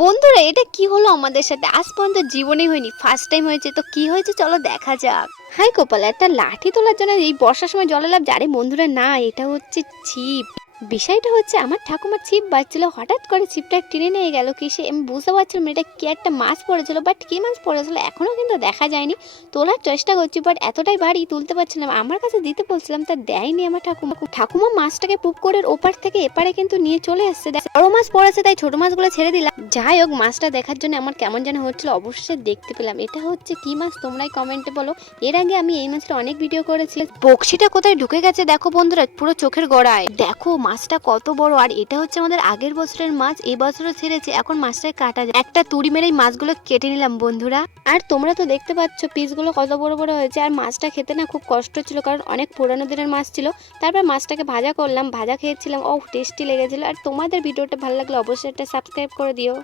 বন্ধুরা এটা কি হলো আমাদের সাথে? আজ পর্যন্ত জীবনেই হয়নি, ফার্স্ট টাইম হয়েছে। তো কি হয়েছে চলো দেখা যাক। হাই কপাল, একটা লাঠি তোলার জন্য এই বর্ষার সময় জলে লাভ জারে বন্ধুরা, না এটা হচ্ছে ছিপ। বিষয়টা হচ্ছে আমার ঠাকুমার ছিপ বাজছিল, হঠাৎ করে ছিপটা টেনে নিয়ে গেল কিসে আমি বুঝতে পারছিলাম এটা কি একটা মাছ পড়েছিল, বাট কি মাছ পড়েছিল এখনো কিন্তু দেখা যায়নি। তোলার চেষ্টা করছি বাট এতটাই ভারী তুলতে পারছিলাম, আমার কাছে দিতে বলছিলাম তা দেয়নি আমার ঠাকুমা। ঠাকুমা মাছটাকে পুকুরের ওপার থেকে এপারে কিন্তু নিয়ে চলে এসছে। বড় মাছ পড়েছে তাই ছোট মাছগুলো ছেড়ে দিলাম। যাই হোক, মাছটা দেখার জন্য আমার কেমন যেন হচ্ছিল, অবশ্যই দেখতে পেলাম এটা হচ্ছে কি মাছ তোমরাই কমেন্টে বলো। এর আগে আমি এই মাছটা অনেক ভিডিও করেছি। বকশিটা কোথায় ঢুকে গেছে দেখো বন্ধুরা, পুরো চোখের গোড়ায় দেখো মাছটা কত বড়। আর এটা হচ্ছে আমাদের আগের বছরের মাছ, এই বছরও ছেড়েছে, এখন মাছটাকে কাটা যায়। একটা তুড়ি মেরে মাছগুলো কেটে নিলাম বন্ধুরা। আর তোমরা তো দেখতে পাচ্ছ পিসগুলো কত বড় বড় হয়েছে। আর মাছটা খেতে না খুব কষ্ট ছিল, কারণ অনেক পুরানো দিনের মাছ ছিল। তারপর মাছটাকে ভাজা করলাম, ভাজা খেয়েছিলাম, ও টেস্টি লেগেছিল। আর তোমাদের ভিডিওটা ভালো লাগলে অবশ্যই একটা সাবস্ক্রাইব করে দিও।